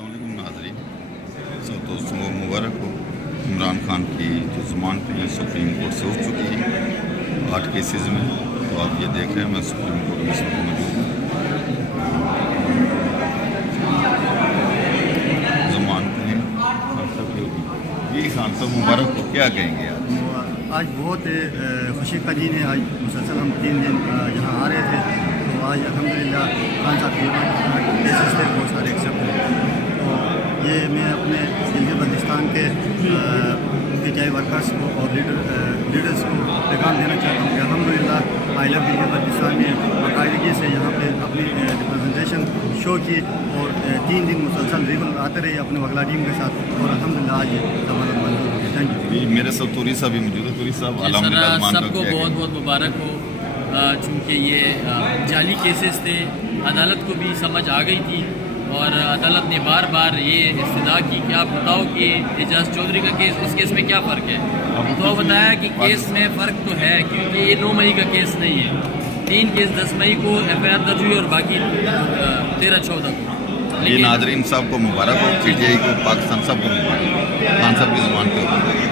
السلام علیکم ناظرین، سب دوستوں کو مبارک ہو۔ عمران خان کی جو ضمانت ہے سپریم کورٹ سے اٹھ چکی ہے 8 کیسز میں، تو آپ یہ دیکھ رہے ہیں میں سپریم کورٹ میں سب موجود ہوں۔ ضمانت ہیں خان صاحب کی ہوگی۔ یہ خان صاحب مبارک ہو، کیا کہیں گے آج بہت خوشی کا دن ہے۔ آج مسلسل ہم 3 دن یہاں آ رہے تھے، تو آج الحمدللہ خان صاحب کے کیسز تھے بہت سارے ایکسیپٹ ہوئے۔ تو یہ میں اپنے دلی بلتستان کے پی ٹی آئی ورکرس کو اور لیڈرس کو پیغام دینا چاہتا ہوں کہ الحمدللہ آئی لو دلی بلتستان نے باقاعدگی سے یہاں پہ اپنی ریپرزنٹیشن شو کی اور 3 دن مسلسل ریگولر آتے رہے اپنے وکلا ٹیم کے ساتھ، اور الحمدللہ آج یہ ضمانت منظور ہوگی۔ Thank you. میرے ساتھ توری صاحب بھی موجود ہے۔ توری صاحب الحمدللہ سب کو بہت بہت مبارک ہو، چونکہ یہ جعلی کیسز تھے، عدالت کو بھی سمجھ آ گئی تھی اور عدالت نے بار بار یہ استدعا کی کہ آپ بتاؤ کہ اعجاز چودھری کا کیس اس کیس میں کیا فرق ہے، تو بتایا کہ کیس میں فرق تو ہے، کیونکہ یہ 9 مئی کا کیس نہیں ہے۔ 3 کیس 10 مئی کو ایف آئی آر درج ہوئی اور باقی 13-14 کو۔ یہ ناظرین صاحب کو مبارک ہو، پی ٹی آئی کو، پاکستان صاحب کو مبارک ہو، خان صاحب کی ضمانت کو۔